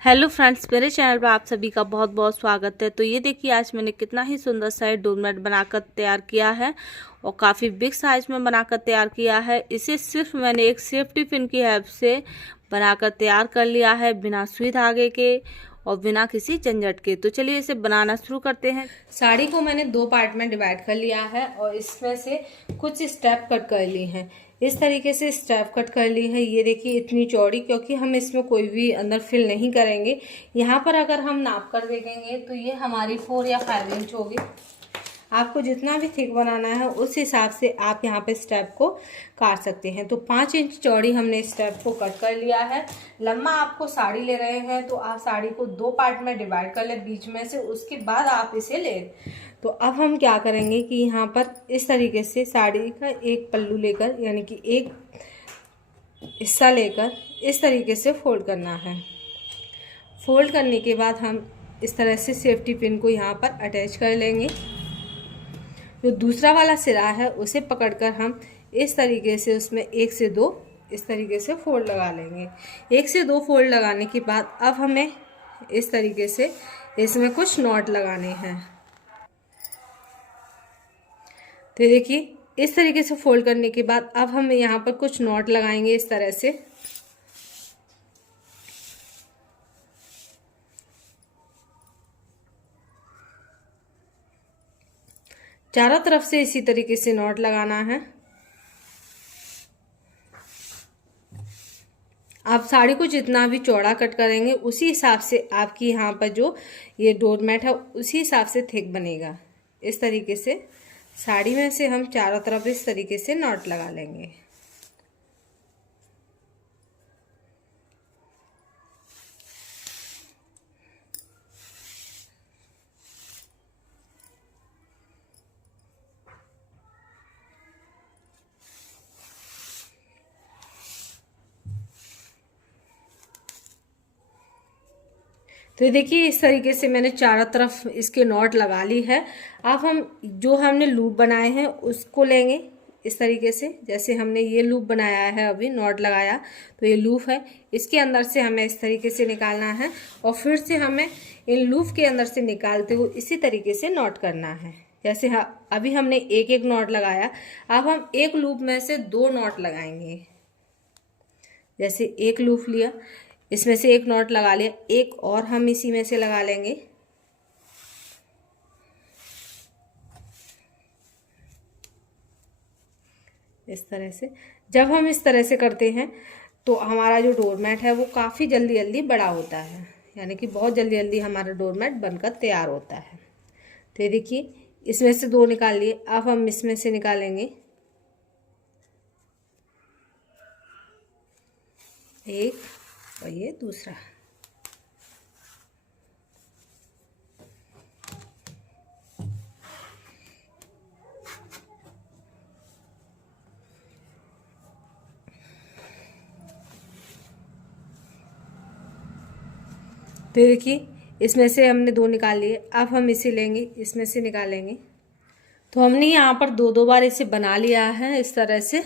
Hello friends, मेरे channel पर आप सभी का बहुत बहुत स्वागत है। तो ये देखिए, आज मैंने कितना ही सुंदर सा डोरमेट बनाकर तैयार किया है और काफ़ी बिग साइज में बनाकर तैयार किया है। इसे सिर्फ मैंने एक सेफ्टी पिन की हेल्प से बनाकर तैयार कर लिया है, बिना सुई धागे के और बिना किसी झंझट के। तो चलिए इसे बनाना शुरू करते हैं। साड़ी को मैंने 2 पार्ट में डिवाइड कर लिया है और इसमें से कुछ स्टेप कट कर ली हैं। इस तरीके से स्टेप कट कर ली है। ये देखिए इतनी चौड़ी, क्योंकि हम इसमें कोई भी अंदर फिल नहीं करेंगे। यहाँ पर अगर हम नाप कर देखेंगे तो ये हमारी 4 या 5 इंच होगी। आपको जितना भी थिक बनाना है उस हिसाब से आप यहाँ पे स्टेप को काट सकते हैं। तो 5 इंच चौड़ी हमने स्टेप को कट कर लिया है। लम्बा आपको साड़ी ले रहे हैं तो आप साड़ी को 2 पार्ट में डिवाइड कर ले बीच में से, उसके बाद आप इसे ले। तो अब हम क्या करेंगे कि यहाँ पर इस तरीके से साड़ी का एक पल्लू लेकर, यानी कि एक हिस्सा लेकर इस तरीके से फोल्ड करना है। फोल्ड करने के बाद हम इस तरह से सेफ्टी पिन को यहाँ पर अटैच कर लेंगे। जो दूसरा वाला सिरा है उसे पकड़कर हम इस तरीके से उसमें 1 से 2 इस तरीके से फोल्ड लगा लेंगे। 1 से 2 फोल्ड लगाने के बाद अब हमें इस तरीके से इसमें कुछ नॉट लगाने हैं। तो देखिए इस तरीके से फोल्ड करने के बाद अब हम यहाँ पर कुछ नॉट लगाएंगे इस तरह से। चारों तरफ से इसी तरीके से नॉट लगाना है। आप साड़ी को जितना भी चौड़ा कट करेंगे उसी हिसाब से आपकी यहाँ पर जो ये डोरमेट है उसी हिसाब से थिक बनेगा। इस तरीके से साड़ी में से हम चारों तरफ इस तरीके से नॉट लगा लेंगे। तो देखिए इस तरीके से मैंने चारों तरफ इसके नॉट लगा ली है। अब हम जो हमने लूप बनाए हैं उसको लेंगे इस तरीके से। जैसे हमने ये लूप बनाया है, अभी नॉट लगाया तो ये लूप है, इसके अंदर से हमें इस तरीके से निकालना है और फिर से हमें इन लूप के अंदर से निकालते हुए इसी तरीके से नॉट करना है। जैसे अभी हमने एक एक नॉट लगाया, अब हम एक लूप में से 2 नॉट लगाएंगे। जैसे एक लूप लिया, इसमें से एक नॉट लगा लिया, एक और हम इसी में से लगा लेंगे। इस तरह से जब हम इस तरह से करते हैं तो हमारा जो डोरमेट है वो काफ़ी जल्दी जल्दी बड़ा होता है, यानी कि बहुत जल्दी जल्दी हमारा डोरमेट बनकर तैयार होता है। तो ये देखिए इसमें से 2 निकाल लिए, अब हम इसमें से निकालेंगे एक और ये दूसरा। तो देखिए इसमें से हमने 2 निकाल लिए, अब हम इसे लेंगे, इसमें से निकालेंगे। तो हमने यहाँ पर 2 बार इसे बना लिया है इस तरह से।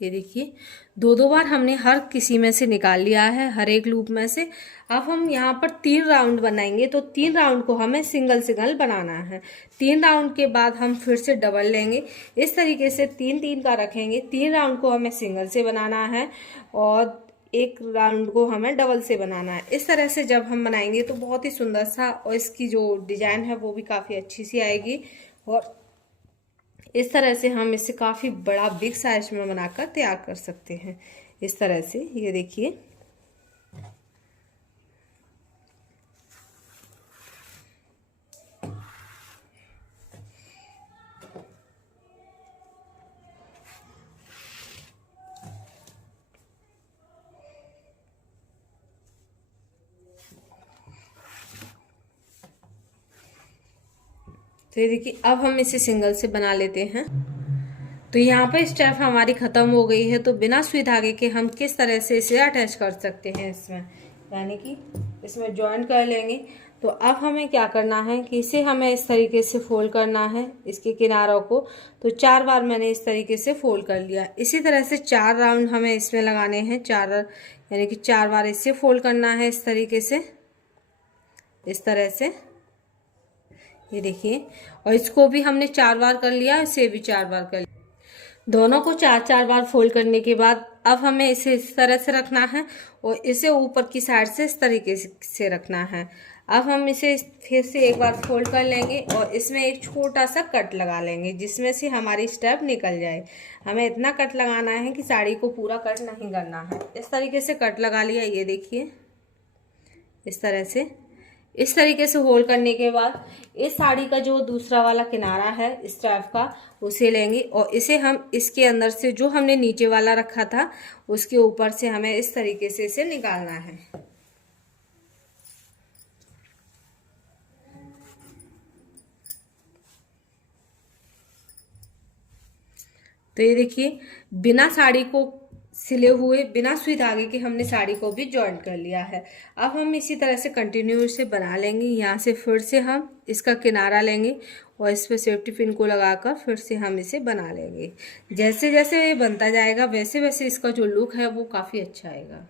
ये देखिए 2 बार हमने हर किसी में से निकाल लिया है, हर एक लूप में से। अब हम यहाँ पर 3 राउंड बनाएंगे, तो 3 राउंड को हमें सिंगल सिंगल बनाना है। 3 राउंड के बाद हम फिर से डबल लेंगे, इस तरीके से 3-3 का रखेंगे। 3 राउंड को हमें सिंगल से बनाना है और 1 राउंड को हमें डबल से बनाना है। इस तरह से जब हम बनाएंगे तो बहुत ही सुंदर सा, और इसकी जो डिजाइन है वो भी काफ़ी अच्छी सी आएगी। और इस तरह से हम इसे काफ़ी बड़ा बिग साइज में बनाकर तैयार कर सकते हैं। इस तरह से ये देखिए तो ये देखिए अब हम इसे सिंगल से बना लेते हैं। तो यहाँ पर स्टेप हमारी ख़त्म हो गई है। तो बिना सुई धागे के हम किस तरह से इसे अटैच कर सकते हैं इसमें, यानी कि इसमें जॉइन कर लेंगे। तो अब हमें क्या करना है कि इसे हमें इस तरीके से फोल्ड करना है, इसके किनारों को। तो 4 बार मैंने इस तरीके से फोल्ड कर लिया। इसी तरह से 4 राउंड हमें इसमें लगाने हैं, 4 यानी कि 4 बार इसे फोल्ड करना है इस तरीके से, इस तरह से, ये देखिए। और इसको भी हमने 4 बार कर लिया, इसे भी 4 बार कर लिया। दोनों को 4-4 बार फोल्ड करने के बाद अब हमें इसे इस तरह से रखना है और इसे ऊपर की साइड से इस तरीके से रखना है। अब हम इसे फिर से एक बार फोल्ड कर लेंगे और इसमें एक छोटा सा कट लगा लेंगे जिसमें से हमारी स्टेप निकल जाए। हमें इतना कट लगाना है कि साड़ी को पूरा कट नहीं करना है। इस तरीके से कट लगा लिया, ये देखिए, इस तरह से। इस तरीके से होल्ड करने के बाद इस साड़ी का जो दूसरा वाला किनारा है स्ट्रैप का, उसे लेंगे और इसे हम इसके अंदर से जो हमने नीचे वाला रखा था उसके ऊपर से हमें इस तरीके से इसे निकालना है। तो ये देखिए, बिना साड़ी को सिले हुए, बिना सुई धागे के हमने साड़ी को भी जॉइंट कर लिया है। अब हम इसी तरह से कंटिन्यू से बना लेंगे। यहाँ से फिर से हम इसका किनारा लेंगे और इस पर सेफ्टी पिन को लगाकर फिर से हम इसे बना लेंगे। जैसे जैसे ये बनता जाएगा वैसे वैसे इसका जो लुक है वो काफ़ी अच्छा आएगा।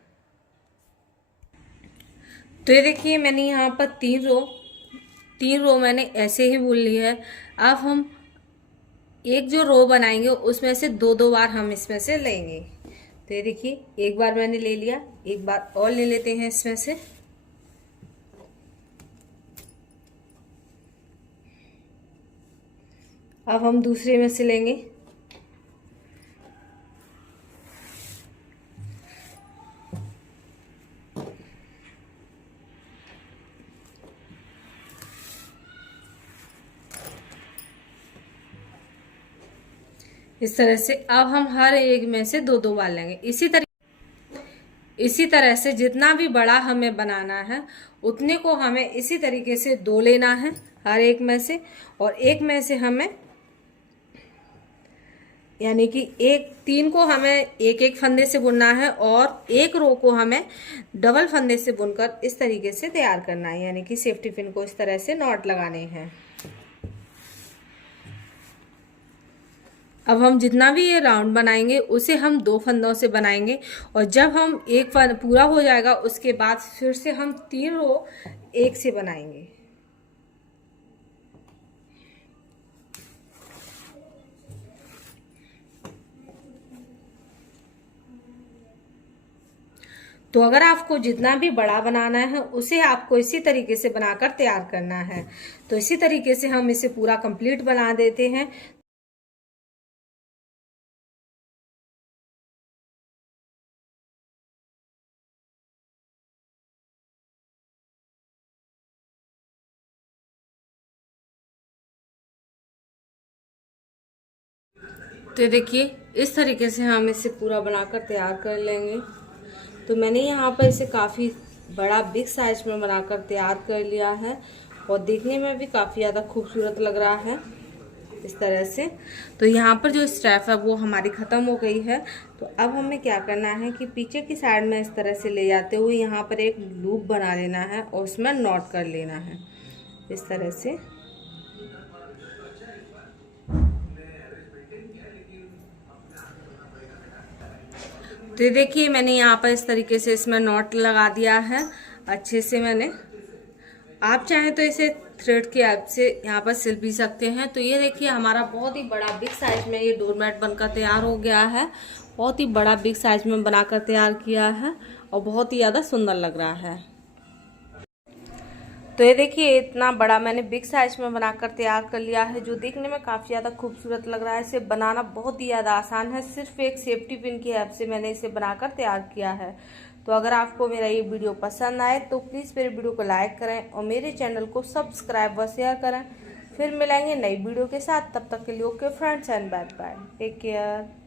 तो ये देखिए, मैंने यहाँ पर 3 रो मैंने ऐसे ही बुन ली है। अब हम एक जो रो बनाएंगे उसमें से 2-2 बार हम इसमें से लेंगे। तो ये देखिए, एक बार मैंने ले लिया, एक बार और ले लेते हैं इसमें से। अब हम दूसरे में से लेंगे। इस तरह से अब हम हर एक में से 2-2 बार लेंगे। इसी तरह से जितना भी बड़ा हमें बनाना है उतने को हमें इसी तरीके से 2 लेना है हर एक में से, और एक में से हमें, यानी कि 3 को हमें एक फंदे से बुनना है और एक रो को हमें डबल फंदे से बुनकर इस तरीके से तैयार करना है। यानी कि सेफ्टी पिन को इस तरह से नॉट लगाने हैं। अब हम जितना भी ये राउंड बनाएंगे उसे हम 2 फंदों से बनाएंगे और जब हम एक फंद पूरा हो जाएगा उसके बाद फिर से हम 3 रो एक से बनाएंगे। तो अगर आपको जितना भी बड़ा बनाना है उसे आपको इसी तरीके से बनाकर तैयार करना है। तो इसी तरीके से हम इसे पूरा कंप्लीट बना देते हैं। तो देखिए, इस तरीके से हम इसे पूरा बनाकर तैयार कर लेंगे। तो मैंने यहाँ पर इसे काफ़ी बड़ा बिग साइज में बनाकर तैयार कर लिया है और देखने में भी काफ़ी ज़्यादा खूबसूरत लग रहा है इस तरह से। तो यहाँ पर जो स्ट्रैप है वो हमारी ख़त्म हो गई है। तो अब हमें क्या करना है कि पीछे की साइड में इस तरह से ले जाते हुए यहाँ पर एक लूप बना लेना है और उसमें नॉट कर लेना है इस तरह से। तो देखिए, मैंने यहाँ पर इस तरीके से इसमें नॉट लगा दिया है अच्छे से मैंने। आप चाहें तो इसे थ्रेड के हेल्प से यहाँ पर सिल भी सकते हैं। तो ये देखिए, हमारा बहुत ही बड़ा बिग साइज में ये डोरमैट बनकर तैयार हो गया है। बहुत ही बड़ा बिग साइज में बनाकर तैयार किया है और बहुत ही ज़्यादा सुंदर लग रहा है। तो ये देखिए, इतना बड़ा मैंने बिग साइज में बनाकर तैयार कर लिया है जो देखने में काफ़ी ज़्यादा खूबसूरत लग रहा है। इसे बनाना बहुत ही ज़्यादा आसान है, सिर्फ एक सेफ्टी पिन की हेल्प से मैंने इसे बनाकर तैयार किया है। तो अगर आपको मेरा ये वीडियो पसंद आए तो प्लीज़ मेरे वीडियो को लाइक करें और मेरे चैनल को सब्सक्राइब व शेयर करें। फिर मिलेंगे नई वीडियो के साथ, तब तक के लिए okay friends and bye bye, take care.